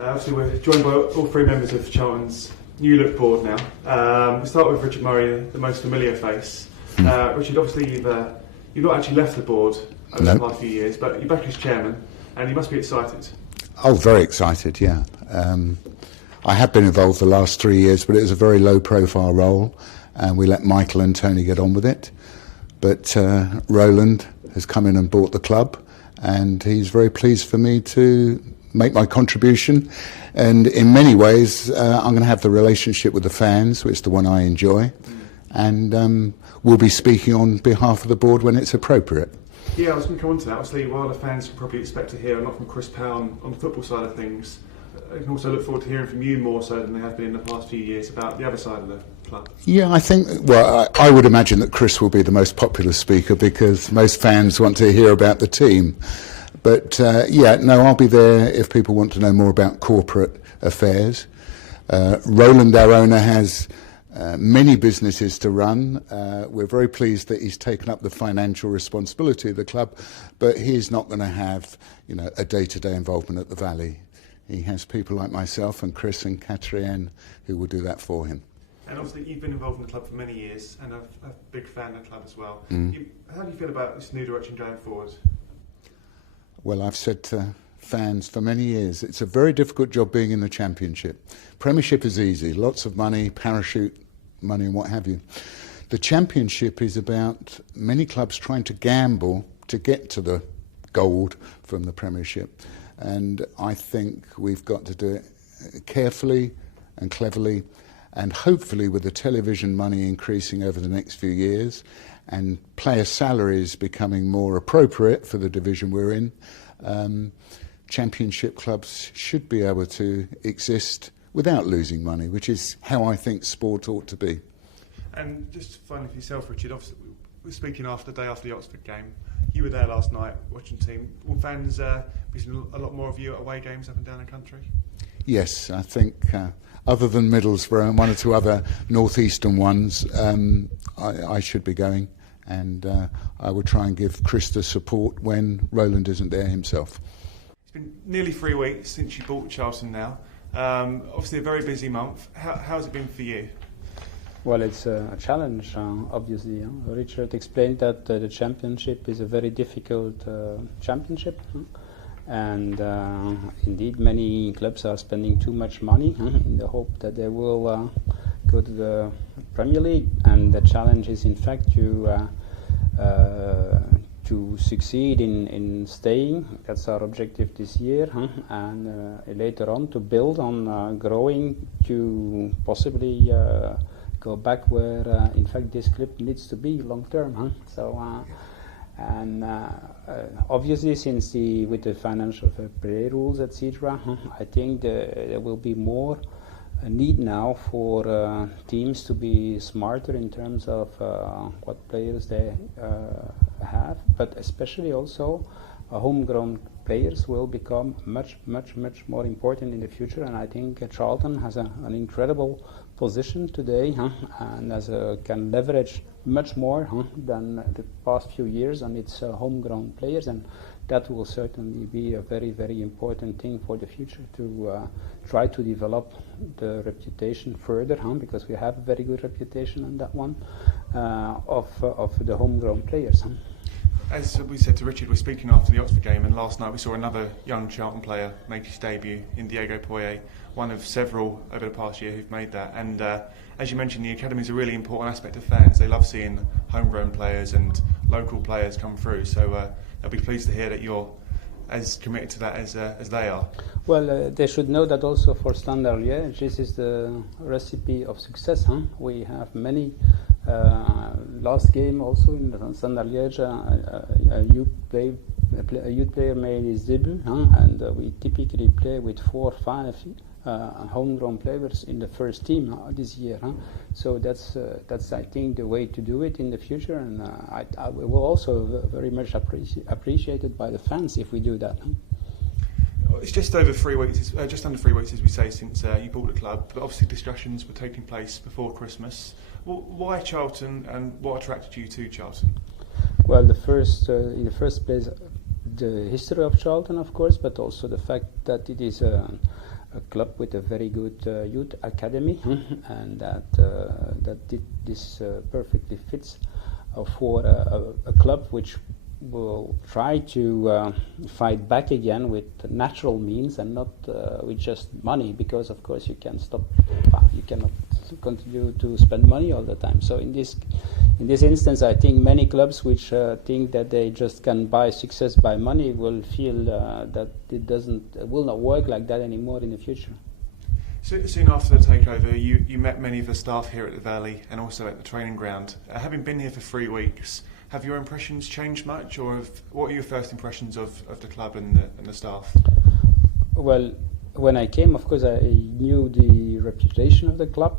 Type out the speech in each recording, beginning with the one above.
Obviously, we're joined by all three members of Charlton's New Look board now. We start with Richard Meire, the most familiar face. Richard, obviously, you've not actually left the board over the past few years, but you're back as chairman, and you must be excited. Oh, very excited, yeah. I have been involved the last 3 years, but it was a very low-profile role, and we let Michael and Tony get on with it. But Roland has come in and bought the club, and he's very pleased for me to make my contribution. And in many ways, I'm going to have the relationship with the fans, which is the one I enjoy, and we'll be speaking on behalf of the board when it's appropriate. Yeah, I was going to come on to that. Obviously, while the fans can probably expect to hear a lot from Chris Powell on the football side of things, I can also look forward to hearing from you more so than they have been in the past few years about the other side of the club. Yeah, I think, well, I would imagine that Chris will be the most popular speaker because most fans want to hear about the team. But I'll be there if people want to know more about corporate affairs. Roland, our owner, has many businesses to run. We're very pleased that he's taken up the financial responsibility of the club, but he's not going to have, a day-to-day involvement at the Valley. He has people like myself and Chris and Katrien who will do that for him. And obviously you've been involved in the club for many years and a big fan of the club as well. How do you feel about this new direction going forward? Well, I've said to fans for many years, it's a very difficult job being in the Championship. Premiership is easy, lots of money, parachute money and what have you. The Championship is about many clubs trying to gamble to get to the gold from the Premiership. And I think we've got to do it carefully and cleverly, and hopefully with the television money increasing over the next few years and player salaries becoming more appropriate for the division we're in, Championship clubs should be able to exist without losing money, which is how I think sport ought to be. And just finally for yourself, Richard, obviously we're speaking the day after the Oxford game. You were there last night watching the team. Will fans be seeing a lot more of you at away games up and down the country? Yes, I think other than Middlesbrough and one or two other northeastern ones, I should be going, and I will try and give Chris the support when Roland isn't there himself. It's been nearly 3 weeks since you bought Charlton now. Obviously a very busy month. How has it been for you? Well, it's a challenge, obviously. Richard explained that the Championship is a very difficult championship. And indeed, many clubs are spending too much money in the hope that they will go to the Premier League. And the challenge is, in fact, to succeed in staying. That's our objective this year. And later on, to build on growing to possibly go back where, in fact, this club needs to be long term. Obviously, since with the financial fair play rules, etc., I think there will be more need now for teams to be smarter in terms of what players they have, but especially also homegrown players will become much more important in the future. And I think Charlton has an incredible position today, and can leverage much more than the past few years on its homegrown players, and that will certainly be a very important thing for the future to try to develop the reputation further, because we have a very good reputation on that one of the homegrown players. As we said to Richard, we're speaking after the Oxford game, and last night we saw another young Charlton player make his debut in Diego Poyet, one of several over the past year who've made that. And as you mentioned, the academy is a really important aspect of fans. They love seeing homegrown players and local players come through, so they'll be pleased to hear that you're as committed to that as they are. Well, they should know that also for Standard Liège, this is the recipe of success. We have many. Last game also in Standard Liège, a youth player made his debut, and we typically play with 4 or 5 homegrown players in the first team this year. So that's I think the way to do it in the future, and I will also very much appreciated by the fans if we do that. It's just over 3 weeks, just under 3 weeks, as we say, since you bought the club. But obviously, discussions were taking place before Christmas. Well, why Charlton, and what attracted you to Charlton? Well, in the first place, the history of Charlton, of course, but also the fact that it is a a club with a very good youth academy, and that this perfectly fits for a club which will try to fight back again with natural means and not with just money, because of course you cannot continue to spend money all the time. So in this instance, I think many clubs which think that they just can buy success by money will feel that it will not work like that anymore in the future. So, soon after the takeover, you met many of the staff here at the Valley and also at the training ground. Having been here for 3 weeks, have your impressions changed much, or what are your first impressions of the club and the staff? Well, when I came, of course, I knew the reputation of the club,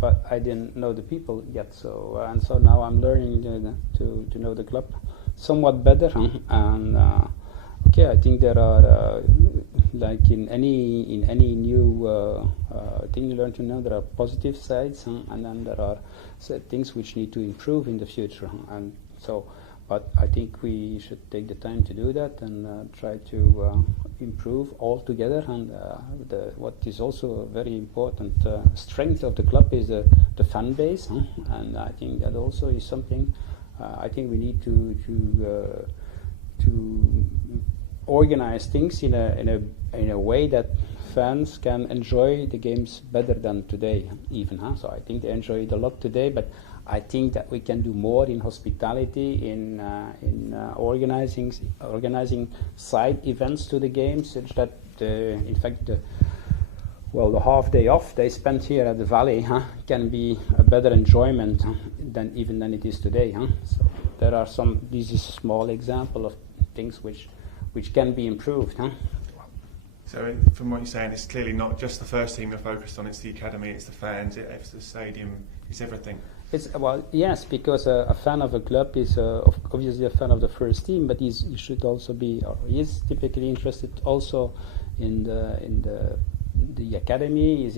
but I didn't know the people yet. So now I'm learning to know the club somewhat better. And okay, I think there are like in any new thing you learn to know, there are positive sides, and then there are things which need to improve in the future. And so, but I think we should take the time to do that and try to improve all together. And what is also a very important strength of the club is the fan base, and I think that also is something I think we need to organize things in a way that fans can enjoy the games better than today even. So I think they enjoy it a lot today, but I think that we can do more in hospitality, in organizing side events to the games, such that in fact the half day off they spent here at the Valley can be a better enjoyment than it is today. So there are this is a small example of things which can be improved. So from what you're saying, it's clearly not just the first team you're focused on, it's the academy, it's the fans, it's the stadium, it's everything. Yes, because a fan of a club is obviously a fan of the first team, but he should also be, or he is typically interested also in the academy.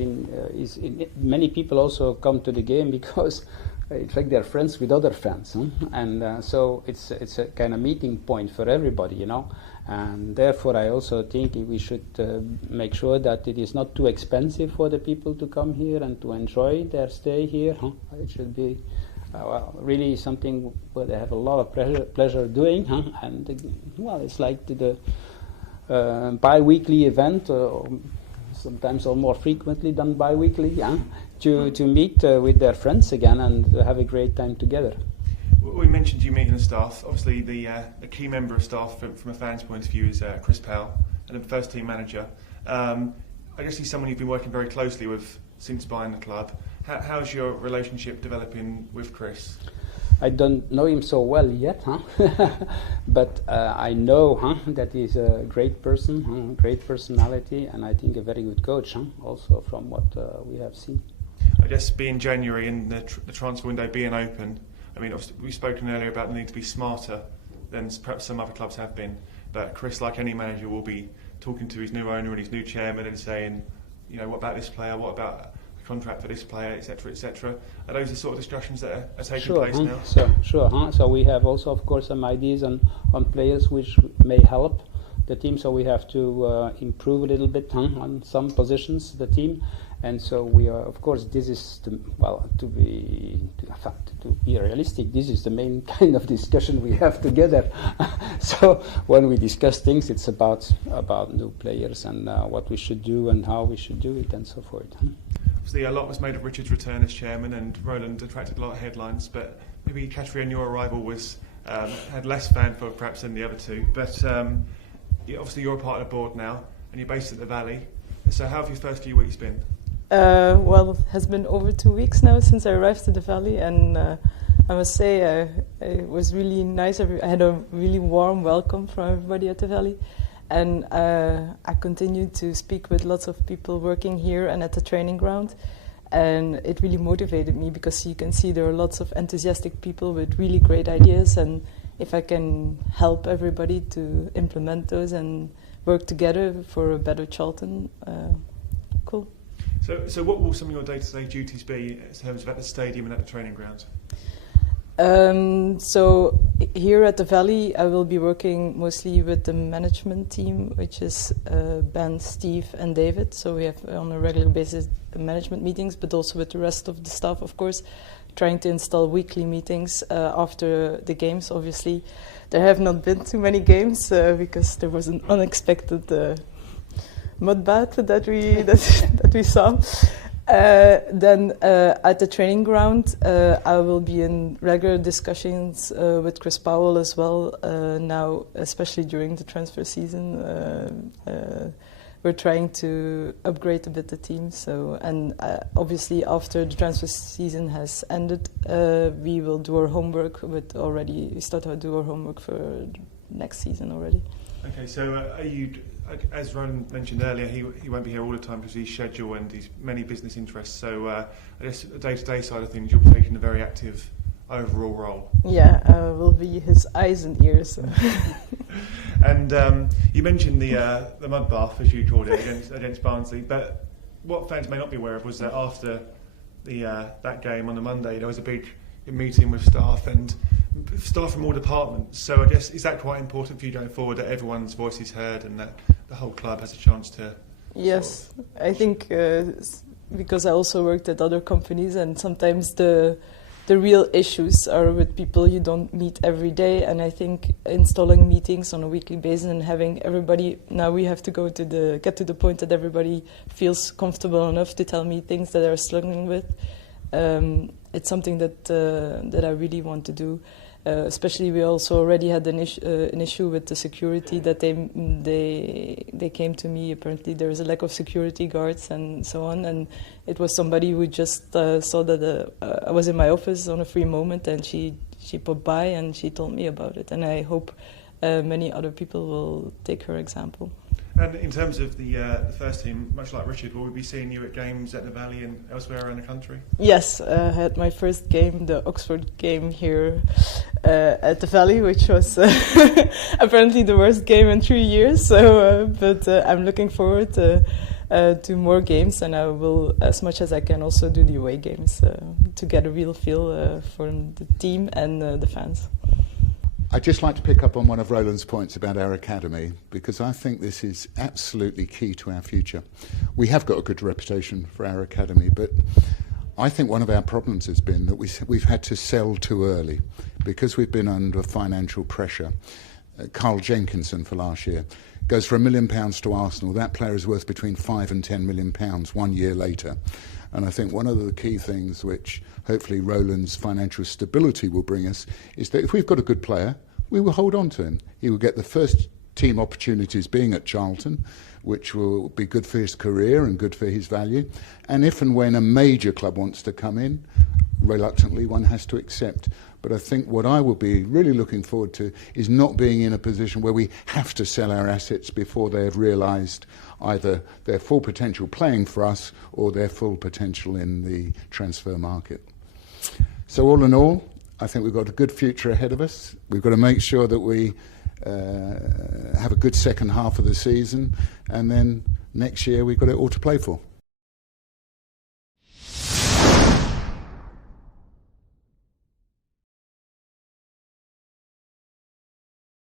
Many people also come to the game because in fact they're friends with other fans, and so it's a kind of meeting point for everybody, you know. And therefore, I also think we should make sure that it is not too expensive for the people to come here and to enjoy their stay here. It should be really something where they have a lot of pleasure doing. And it's like the bi-weekly event, sometimes or more frequently than bi-weekly, to meet with their friends again and have a great time together. We mentioned you meeting the staff. Obviously, the key member of staff from a fan's point of view is Chris Powell, and the first team manager. I guess he's someone you've been working very closely with since buying the club. How's your relationship developing with Chris? I don't know him so well yet, but I know that he's a great person, great personality, and I think a very good coach, also from what we have seen. I guess being January and the transfer window being open, I mean, we've spoken earlier about the need to be smarter than perhaps some other clubs have been, but Chris, like any manager, will be talking to his new owner and his new chairman and saying, you know, what about this player, what about the contract for this player, etc., etc. Are those the sort of discussions that are taking place now? So we have also, of course, some ideas on players which may help the team, so we have to improve a little bit on some positions, the team. And so we are, of course, this is to be realistic, this is the main kind of discussion we have together. So when we discuss things, it's about new players and what we should do and how we should do it and so forth. Obviously, a lot was made of Richard's return as chairman, and Roland attracted a lot of headlines. But maybe Katrien, your arrival was had less fanfare perhaps than the other two. But obviously, you're a part of the board now, and you're based at the Valley. So how have your first few weeks been? Well, it has been over 2 weeks now since I arrived at the Valley, and I must say it was really nice. I had a really warm welcome from everybody at the Valley, and I continued to speak with lots of people working here and at the training ground, and it really motivated me because you can see there are lots of enthusiastic people with really great ideas, and if I can help everybody to implement those and work together for a better Charlton, cool. So what will some of your day-to-day duties be in terms of at the stadium and at the training ground? So here at the Valley, I will be working mostly with the management team, which is Ben, Steve, and David. So we have on a regular basis management meetings, but also with the rest of the staff, of course, trying to install weekly meetings after the games. Obviously, there have not been too many games because there was an unexpected mud bath that we saw. Then at the training ground, I will be in regular discussions with Chris Powell as well. Now, especially during the transfer season, we're trying to upgrade a bit the team. So, and obviously after the transfer season has ended, we will do our homework. We start to do our homework for next season already. Okay, so are you? As Roland mentioned earlier, he won't be here all the time because he's schedule and he's many business interests. So I guess the day-to-day side of things, you'll be taking a very active overall role. Yeah, will be his eyes and ears. And you mentioned the mud bath, as you called it, against Barnsley. But what fans may not be aware of was that after that game on the Monday, there was a big meeting with staff and staff from all departments. So I guess, is that quite important for you going forward, that everyone's voice is heard and that the whole club has a chance to... Yes, I think because I also worked at other companies, and sometimes the real issues are with people you don't meet every day, and I think installing meetings on a weekly basis and having everybody, now we have to get to the point that everybody feels comfortable enough to tell me things that they're struggling with. It's something that I really want to do. Especially, we also already had an issue with the security that they came to me. Apparently, there was a lack of security guards and so on. And it was somebody who just saw that I was in my office on a free moment, and she popped by and she told me about it. And I hope many other people will take her example. And in terms of the first team, much like Richard, will we be seeing you at games at the Valley and elsewhere around the country? Yes, I had my first game, the Oxford game here at the Valley, which was apparently the worst game in 3 years. So, but I'm looking forward to more games, and I will, as much as I can, also do the away games to get a real feel for the team and the fans. I'd just like to pick up on one of Roland's points about our academy, because I think this is absolutely key to our future. We have got a good reputation for our academy, but I think one of our problems has been that we've had to sell too early because we've been under financial pressure. Carl Jenkinson for last year goes for £1 million to Arsenal. That player is worth between £5 and £10 million 1 year later. And I think one of the key things which hopefully Roland's financial stability will bring us is that if we've got a good player, we will hold on to him. He will get the first team opportunities being at Charlton, which will be good for his career and good for his value. And if and when a major club wants to come in, reluctantly one has to accept. But I think what I will be really looking forward to is not being in a position where we have to sell our assets before they have realised either their full potential playing for us or their full potential in the transfer market. So all in all, I think we've got a good future ahead of us. We've got to make sure that we have a good second half of the season, and then next year we've got it all to play for.